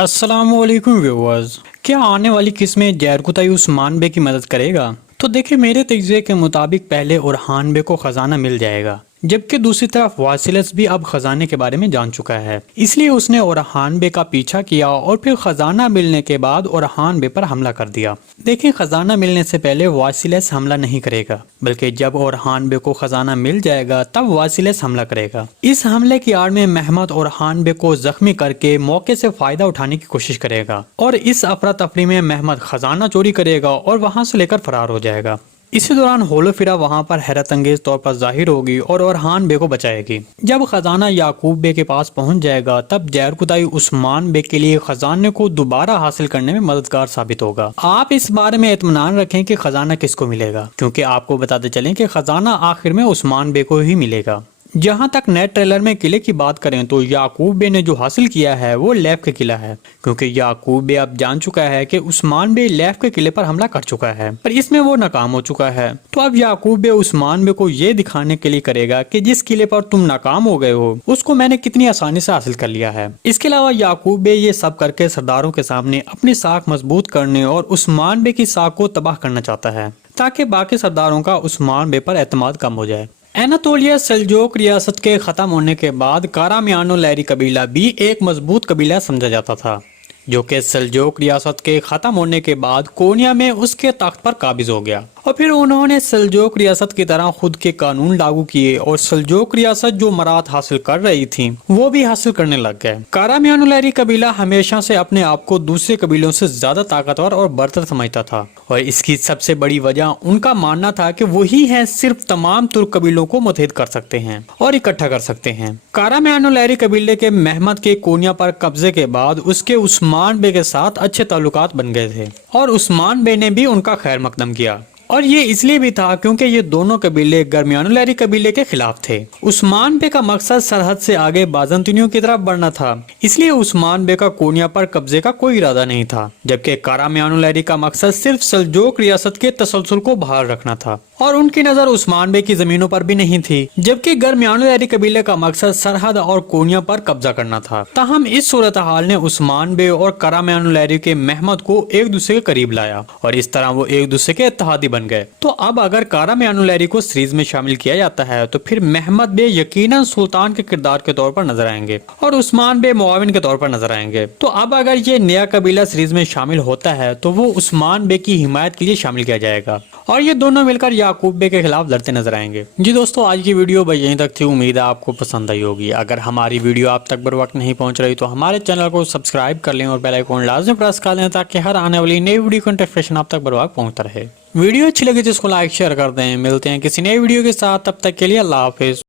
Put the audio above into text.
अस्सलाम वालेकुम व्यूअर्स। क्या आने वाली किस्में जैरकुताई उस्मान बे की मदद करेगा? तो देखिए, मेरे तजज़िये के मुताबिक पहले ओरहान बे को खजाना मिल जाएगा, जबकि दूसरी तरफ वासिलस भी अब खजाने के बारे में जान चुका है। इसलिए उसने ओरहान बे का पीछा किया और फिर खजाना मिलने के बाद ओरहान बे पर हमला कर दिया। देखिए, खजाना मिलने से पहले वासिलस हमला नहीं करेगा, बल्कि जब ओरहान बे को खजाना मिल जाएगा तब वासिलस हमला करेगा। इस हमले की आड़ में महमद ओरहान बे को जख्मी करके मौके से फायदा उठाने की कोशिश करेगा और इस अफरा तफरी में महमद खजाना चोरी करेगा और वहां से लेकर फरार हो जाएगा। इसी दौरान होलोफिरा वहां पर हैरत अंगेज तौर पर जाहिर होगी और ओरहान बे को बचाएगी। जब खजाना याकूब बे के पास पहुंच जाएगा तब जैरकुताई उस्मान बे के लिए खजाने को दोबारा हासिल करने में मददगार साबित होगा। आप इस बारे में इत्मीनान रखें कि खजाना किसको मिलेगा, क्योंकि आपको बताते चलें कि खजाना आखिर में उस्मान बे को ही मिलेगा। जहां तक नए ट्रेलर में किले की बात करें तो याकूब बे ने जो हासिल किया है वो लैफ का किला है, क्योंकि याकूब बे अब जान चुका है कि उस्मान बे लैफ के किले पर हमला कर चुका है, पर इसमें वो नाकाम हो चुका है। तो अब याकूब बे उस्मान बे को ये दिखाने के लिए करेगा कि जिस किले पर तुम नाकाम हो गए हो उसको मैंने कितनी आसानी से हासिल कर लिया है। इसके अलावा याकूब बे ये सब करके सरदारों के सामने अपनी साख मजबूत करने और उस्मान बे की साख को तबाह करना चाहता है, ताकि बाकी सरदारों का उस्मान बे पर एतमाद कम हो जाए। एनातोलिया सेल्जोक रियासत के ख़त्म होने के बाद कारामियानो लहरी कबीला भी एक मजबूत कबीला समझा जाता था, जो कि सेल्जोक रियासत के ख़त्म होने के बाद कोनिया में उसके तख्त पर काबिज हो गया और फिर उन्होंने सेल्जोक रियासत की तरह खुद के कानून लागू किए और सेल्जोक रियासत जो मरात हासिल कर रही थी वो भी हासिल करने लग गए। कारामियानो लहरी कबीला हमेशा से अपने आप को दूसरे कबीलों से ज्यादा ताकतवर और बरतर समझता था और इसकी सबसे बड़ी वजह उनका मानना था कि वही है सिर्फ तमाम तुर्क कबीलों को मुत्तहिद कर सकते हैं और इकट्ठा कर सकते हैं। कारामियानो लहरी कबीले के महमद के कोनिया पर कब्जे के बाद उसके उस्मान बे के साथ अच्छे ताल्लुकात बन गए थे और उस्मान बे ने भी उनका खैर मकदम किया, और ये इसलिए भी था क्योंकि ये दोनों कबीले गरमियानो लहरी कबीले के खिलाफ थे। उस्मान बे का मकसद सरहद से आगे बाजंतीनियों की तरफ बढ़ना था, इसलिए उस्मान बे का कोनिया पर कब्जे का कोई इरादा नहीं था, जबकि कारामियानो लहरी का मकसद सिर्फ सेल्जोक रियासत के तसलसल को बहाल रखना था और उनकी नजर उस्मान बे की जमीनों पर भी नहीं थी, जबकि गरमियानो लहरी कबीले का मकसद सरहद और कोनिया पर कब्जा करना था। ताहम इस सूरत हाल ने उस्मान बे और कारामियानो लहरी के महमद को एक दूसरे के करीब लाया और इस तरह वो एक दूसरे के इत्तेहादी बन गए। तो अब अगर कारामियानो लहरी को सीरीज में शामिल किया जाता है तो फिर महमद बे यकीनन सुल्तान के किरदार के तौर पर नजर आएंगे और उस्मान बे मुआविन के तौर पर नजर आएंगे। तो अब अगर ये नया कबीला सीरीज में शामिल होता है तो वो उस्मान बे की हिमायत के लिए शामिल किया जाएगा और ये दोनों मिलकर याकूब बे के खिलाफ लड़ते नजर आएंगे। जी दोस्तों, आज की वीडियो बस यहीं तक थी। उम्मीद है आपको पसंद आई होगी। अगर हमारी वीडियो आप तक बर वक्त नहीं पहुंच रही तो हमारे चैनल को सब्सक्राइब कर लें और बेल आइकन लाजमी प्रेस कर लें, ताकि हर आने वाली नई वीडियो का नोटिफिकेशन आप तक बर वक्त पहुंचता रहे। वीडियो अच्छी लगी तो इसको लाइक शेयर कर दें। मिलते हैं किसी नई वीडियो के साथ, तब तक के लिए अल्लाह हाफिज।